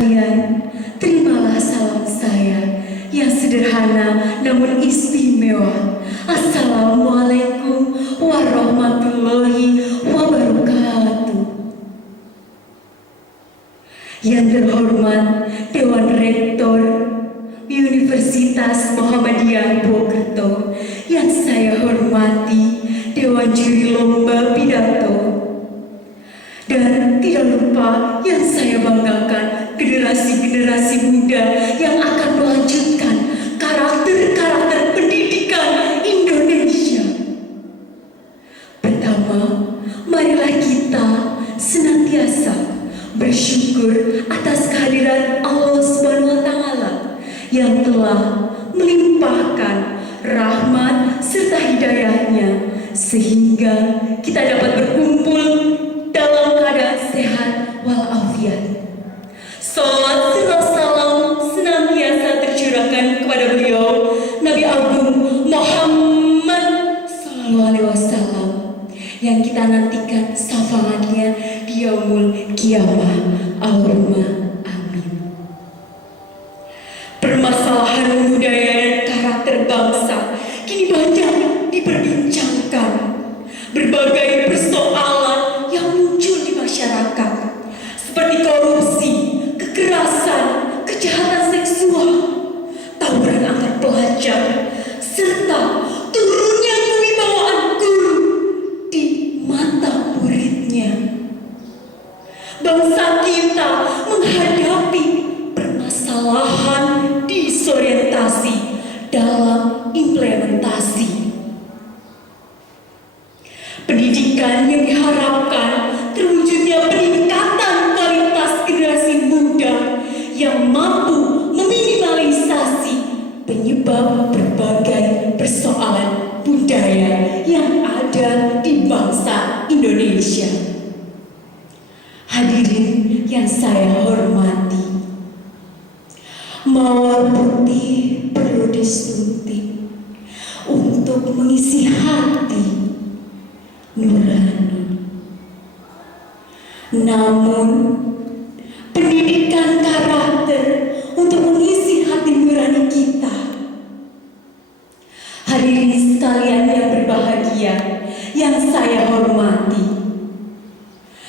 sekalian, terimalah salam saya yang sederhana namun istimewa. Assalamualaikum warahmatullahi wabarakatuh. Yang terhormat Dewan Rektor Universitas Muhammadiyah Purwokerto, yang saya hormati Dewan Juri Lomba Pidato, dan tidak lupa yang saya banggakan generasi-generasi muda yang akan melanjutkan karakter-karakter pendidikan Indonesia. Pertama, marilah kita senantiasa bersyukur atas kehadiran Allah Subhanahu wa Ta'ala yang telah melimpahkan rahmat serta hidayahnya sehingga kita dapat berkumpul dalam keadaan sehat walafiat. Salawat serta salam senantiasa tercurahkan kepada beliau Nabi Agung Muhammad SAW yang kita nantikan syafaatnya di yaumul qiyamah. Allahumma amin. Permasalahan budaya dan karakter bangsa kini banyak diperbincangkan. Berbagai persoalan yang muncul di masyarakat seperti korupsi, kekerasan, kejahatan seksual, tawuran antar pelajar, serta turunnya kewibawaan guru di mata muridnya. Bangsa kita menghadapi permasalahan disorientasi dalam implementasi. Pendidikan yang diharapkan terwujudnya peningkatan kualitas generasi muda yang mampu meminimalisasi penyebab berbagai persoalan budaya yang ada di bangsa Indonesia. Hadirin yang saya hormati, mawar putih perlu disuntik untuk mengisi hati nurani. Namun, pendidikan karakter untuk mengisi hati nurani kita. Hadirin sekalian yang berbahagia, yang saya hormati,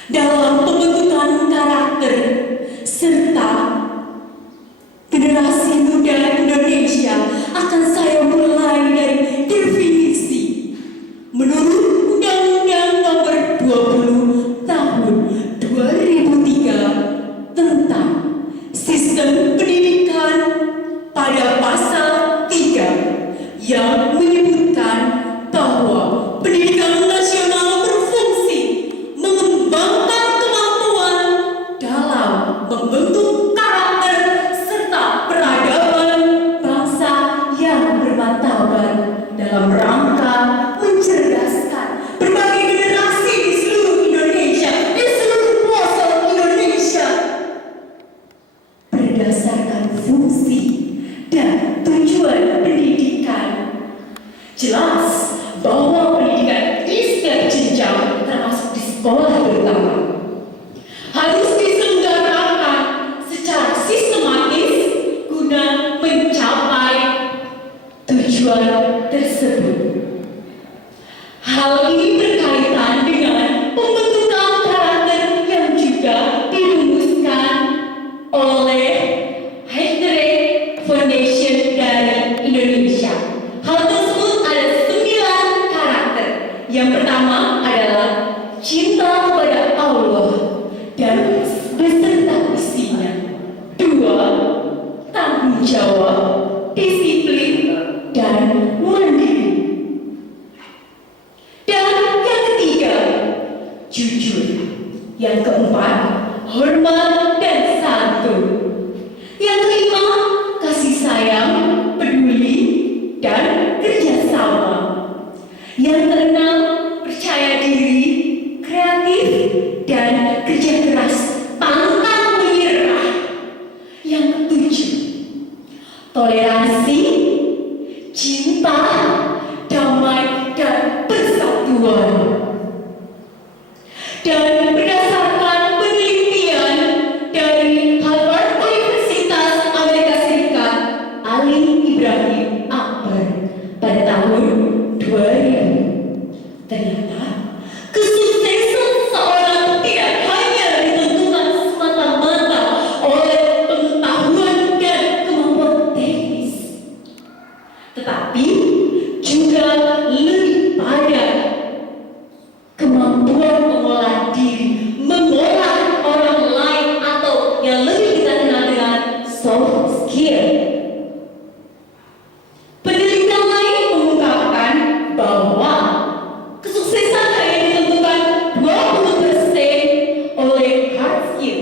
dalam pembentukan karakter serta generasi muda Indonesia akan saya mulai dari definisi menurut Undang-Undang Nomor 20 Tahun 2003 tentang Sistem Pendidikan pada pasal 3 yang menyebutkan bahwa pendidikan nasional berfungsi mengembangkan kemampuan dalam membentuk karakter serta peradaban bangsa yang bermartabat dalam rangka mencerdaskan berbagai generasi di seluruh Indonesia, di seluruh pelosok Indonesia, berdasarkan fungsi dan tujuan pendidikan. Jelas bahwa pendidikan di setiap jenjang, termasuk di sekolah terutama, harus diselenggarakan secara sistematis guna mencapai tujuan tersebut. Hal ini berkaitan dengan pembentukan karakter yang juga dirumuskan oleh Heritage Foundation dari Indonesia. Hal tersebut ada 9 karakter. Yang pertama adalah cinta kepada Allah dan beserta isinya. 2. Tanggung jawab, disiplin, dan mandiri. Dan yang ketiga, jujur. Yang keempat, hormat dan santun. Yang kelima, kasih sayang, peduli, dan kerjasama. Yang keenam, percaya diri, kreatif, dan kerja keras, pantang menyerah. Yang ketujuh, toleransi, cinta, damai, dan persatuan. Dan berdasarkan penelitian dari Harvard Ternyata kesuksesan seorang tidak hanya ditentukan semata-mata oleh pengetahuan dan kemampuan teknis, tetapi juga lebih pada kemampuan mengolah diri, mengolah orang lain, atau yang lebih kita kenal dengan soft skill. Penelitian lain mengungkapkan bahwa kesuksesan hanya ditentukan 20% oleh hard skill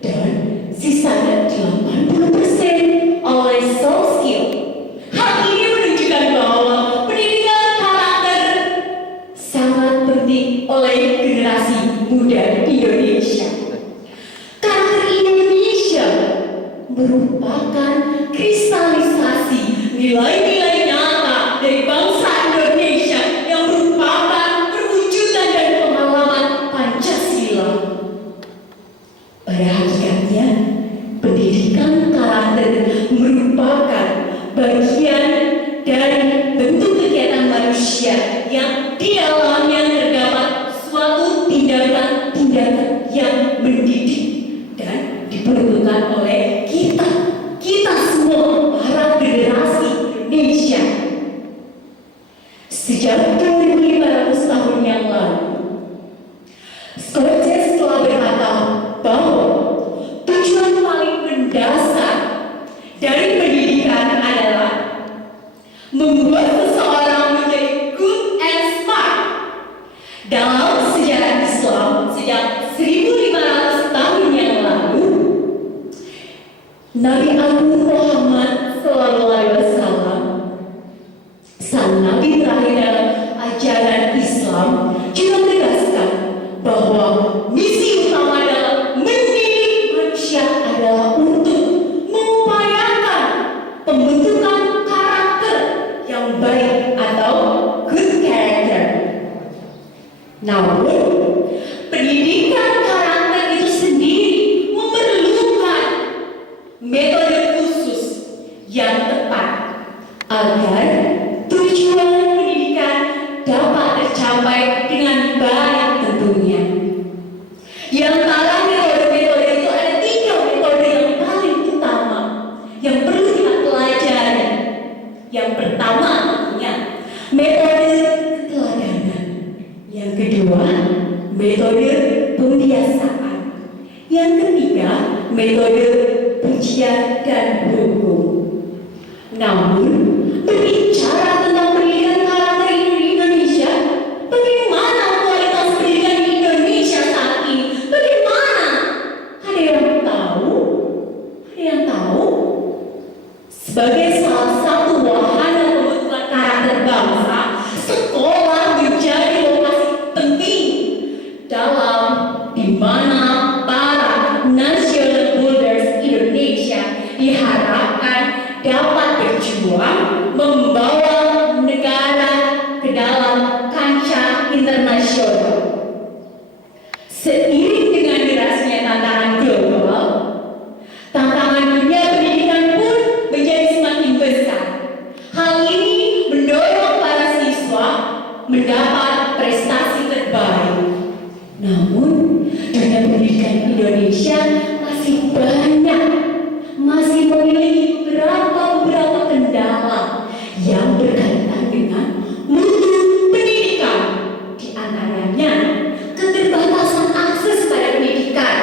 dan sisanya 80% oleh soft skill. Hal ini menunjukkan bahwa pendidikan karakter sangat penting oleh generasi muda Indonesia. Karakter Indonesia merupakan kristalisasi nilai-nilai nyata dari bangsa Indonesia yang merupakan perwujudan dari pengalaman Pancasila. Pada hakikatnya, pendidikan karakter merupakan bagian dari bentuk kegiatan manusia yang di dalamnya terdapat suatu tindakan-tindakan yang mendidik dan diperlukan oleh kita semua para generasi Indonesia. Sejak 2500 tahun yang lalu, Socrates telah berkata bahwa tujuan paling mendasar dari pendidikan adalah membuat seseorang menjadi good and smart. Dalam sejarah Islam sejak 1500 tahun yang lalu, Nabi Agung Muhammad SAW, sang Nabi terakhir dalam ajaran Islam, juga menegaskan bahwa misi utama dalam mendidik manusia adalah untuk mengupayakan pembentukan karakter yang baik atau good character. Namun, pendidikan karakter itu sendiri memerlukan metode khusus yang tepat agar tujuan pendidikan dapat tercapai dengan baik tentunya. Di antara metode-metode itu ada 3 metode yang paling utama yang perlu kita pelajari. Yang pertama tentunya metode keteladanan. Yang kedua, metode pembiasaan. Yang ketiga, metode pujian dan hukum. Namun, berbicara tentang pendidikan karakter di Indonesia, bagaimana kualitas pendidikan di Indonesia saat ini? Bagaimana? Ada yang tahu? Ada yang tahu? Sebagai salah satu wahana pembentukan karakter bangsa, sekolah menjadi lokasi penting dalam di mana para national builders Indonesia diharapkan dapat berjuang membawa negara ke dalam kancah internasional. Seiring dengan derasnya tantangan global, tantangan dunia pendidikan pun menjadi semakin besar. Hal ini mendorong para siswa mendapat prestasi terbaik. Namun, dunia pendidikan Indonesia masih memiliki beberapa kendala yang berkaitan dengan mutu pendidikan. Di antaranya, keterbatasan akses pada pendidikan,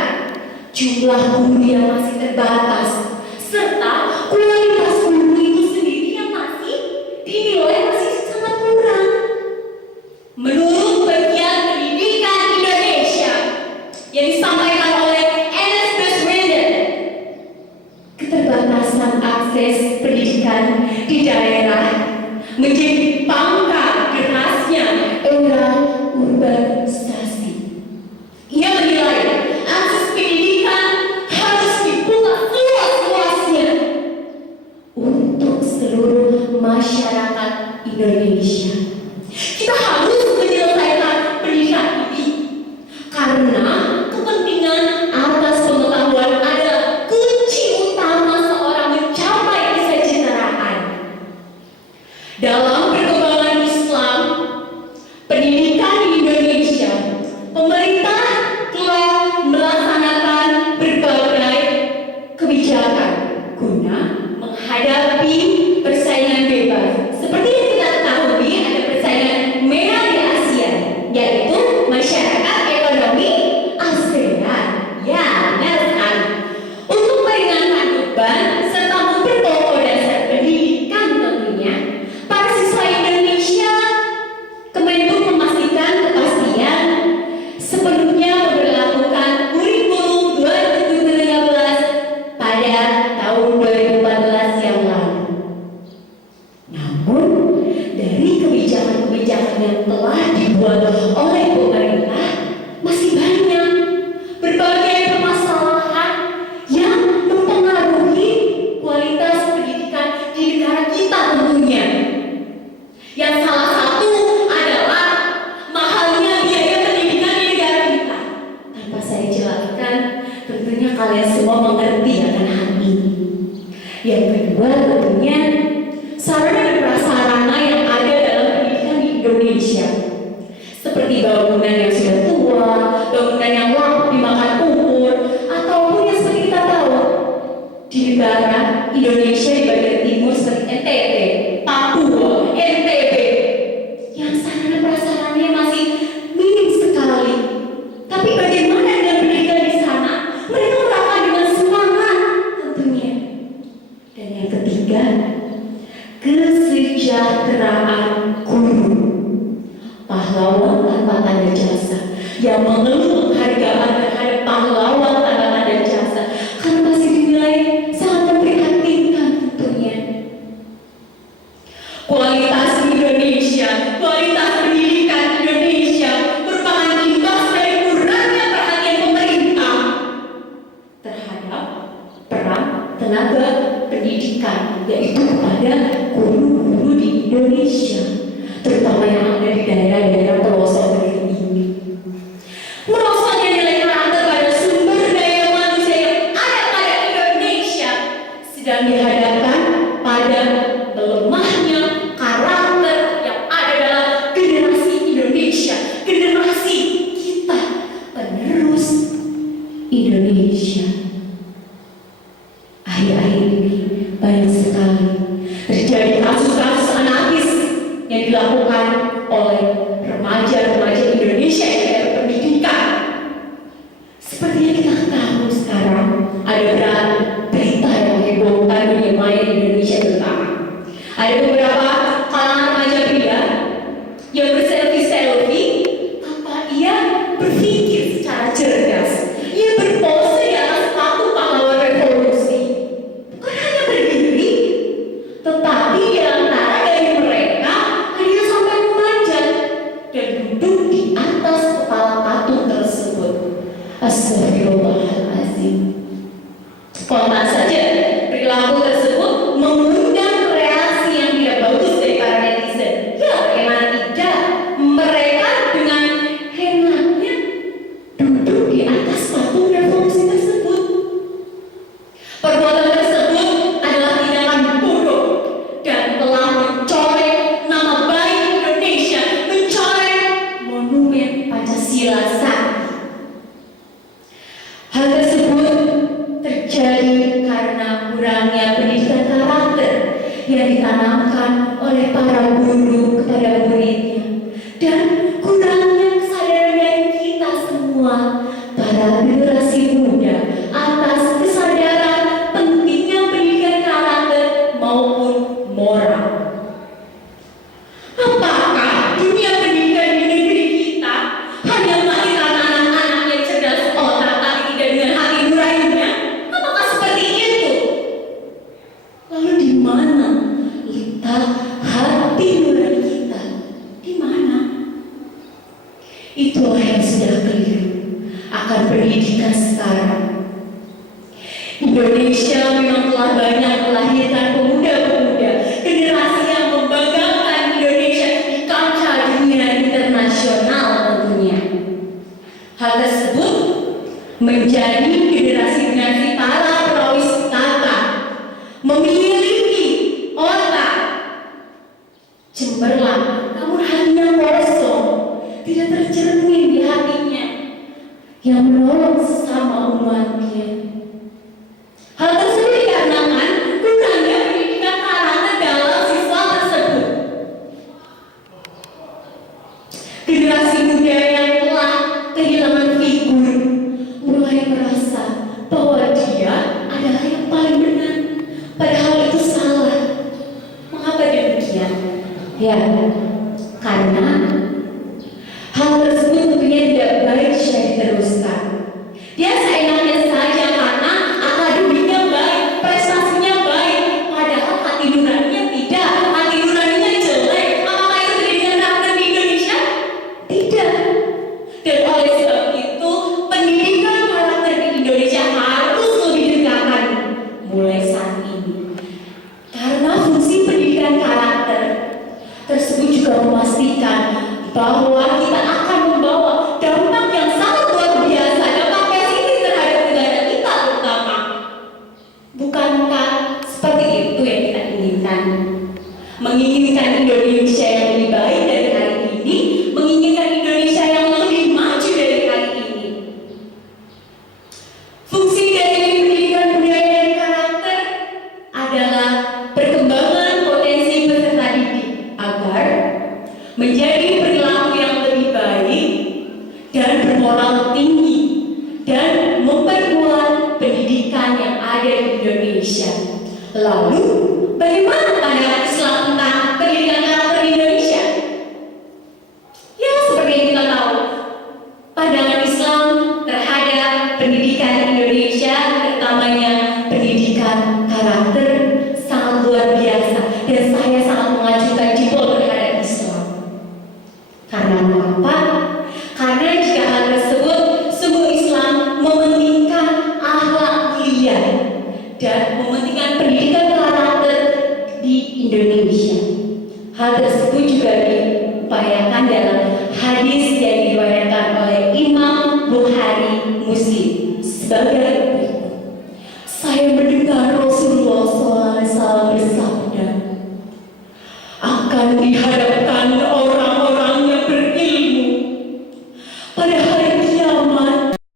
jumlah guru yang masih terbatas, serta kualitas guru itu sendiri yang masih dinilai masih sangat kurang. Menurut bagian pendidikan Indonesia yang disampaikan oleh Ernest Baswedan, keterbatasan akses pendidikan di daerah menjadi pangkal derasnya era urbanisasi. Ia menilai akses pendidikan harus dibuka luas-luasnya untuk seluruh masyarakat Indonesia. Kita harus menyelesaikan pendidikan ini karena kepentingan atas pengetahuan adalah kunci utama seorang mencapai kesejahteraan. Dalam perkembangan Islam, pendidikan kebijakan yang telah dibuat oleh pemerintah masih banyak berbagai permasalahan yang mempengaruhi kualitas pendidikan di negara kita tentunya. Yang salah satu adalah mahalnya biaya pendidikan di negara kita. Tanpa saya jelaskan, tentunya kalian semua mengerti akan hal ini. Yang kedua tentunya sarana dan prasarana yang ada dalam pendidikan di Indonesia, seperti bangunan yang sudah tua, bangunan yang lapuk dimakan umur, ataupun yang seperti kita tahu di negara Indonesia di bagian timur seperti NTT, Papua, NTB, yang sarana prasarananya masih minim sekali. Tapi bagaimana dengan pendidikan di sana? Mereka melakukan dengan semangat tentunya. Dan yang ketiga, kesejahteraan guru, pahlawan tanpa tanda jasa, yang mengeluh penghargaan terhadap pahlawan tanpa tanda jasa karena masih dinilai sangat memprihatinkan tentunya. Kualitas Indonesia, kualitas pendidikan Indonesia merupakan imbas dari kurangnya perhatian pemerintah terhadap peran tenaga pendidikan, yaitu kepada guru-guru di Indonesia, terutama yang ada di daerah-daerah pelosok negeri ini. Merosotnya nilai karakter pada sumber daya manusia yang ada pada Indonesia sedang dihadapkan pada melemahnya karakter yang ada dalam generasi Indonesia, generasi kita, penerus Indonesia. Akhir-akhir ini banyak sekali terjadi kasus-kasus anarkis yang dilakukan oleh remaja-remaja Indonesia yang tidak berpendidikan. Seperti yang kita tahu sekarang, ada berita yang menghebohkan dunia maya di Indonesia terutama. Ada beberapa kalangan remaja pria yang berselfie-selfie tanpa ia berpikir secara cerdas. Ia berpose di atas patung pahlawan revolusi. Bukan hanya berdiri, tetapi di antara dari mereka ada yang sampai memanjat dan duduk di atas kepala patung tersebut. Astagfirullahaladzim. Kontan saja perilaku tersebut mengundang reaksi yang tidak bagus dari para netizen. Ya, bagaimana tidak? Mereka dengan henaknya duduk di atas patung revolusi tersebut. Perbuatan tersebut adalah tindakan bodoh dan telah mencoreng nama baik Indonesia, mencoreng monumen Pancasila saat. Hal tersebut terjadi karena kurangnya pendidikan karakter yang ditanamkan oleh para guru kepada muridnya dan kurangnya kesadaran dari kita semua, para generasi muda, atas kesadaran pentingnya pendidikan karakter maupun moral. Apakah dunia pendidikan di negeri kita hanya melahirkan anak-anak yang cerdas otak tapi tidak dengan hati nuraninya? Apakah seperti itu? Lalu di mana letak hati nurani kita? Di mana? Itulah yang sudah keliru akan pendidikan sekarang. Indonesia memang telah banyak melahirkan pemuda-pemuda, generasi yang membanggakan Indonesia di kancah dunia internasional tentunya. Hal tersebut menjadi generasi-generasi para perawisata, memiliki otak cemerlang, namun hatinya kosong, tidak tercermin di hatinya, yang menolong sesama umatnya. Hal tersebut dikarenakan kurangnya pendidikan karakter dalam siswa tersebut. Generasi muda yang telah kehilangan figur mulai merasa bahwa dia adalah yang paling benar, padahal itu salah. Mengapa demikian? Ya, karena hal tersebut tentunya tidak baik jika diteruskan. Dia seenaknya saja karena akademiknya baik, prestasinya baik, padahal hati nuraninya tidak, hati nuraninya jelek. Apakah itu pendidikan karakter di Indonesia? bermoral tinggi dan memperkuat pendidikan yang ada di Indonesia. Lalu, bagaimana pandangan Islam tentang pendidikan karakter di Indonesia? Ya, seperti yang kita tahu, pandangan Islam terhadap pendidikan di Indonesia, terutamanya pendidikan karakter, sangat luar biasa, dan saya sangat mengajukan jempol terhadap Islam. Karena apa? Karena jika hal tersebut sungguh Islam mementingkan akhlak mulia dan mementingkan pendidikan karakter di Indonesia. Hal tersebut juga diupayakan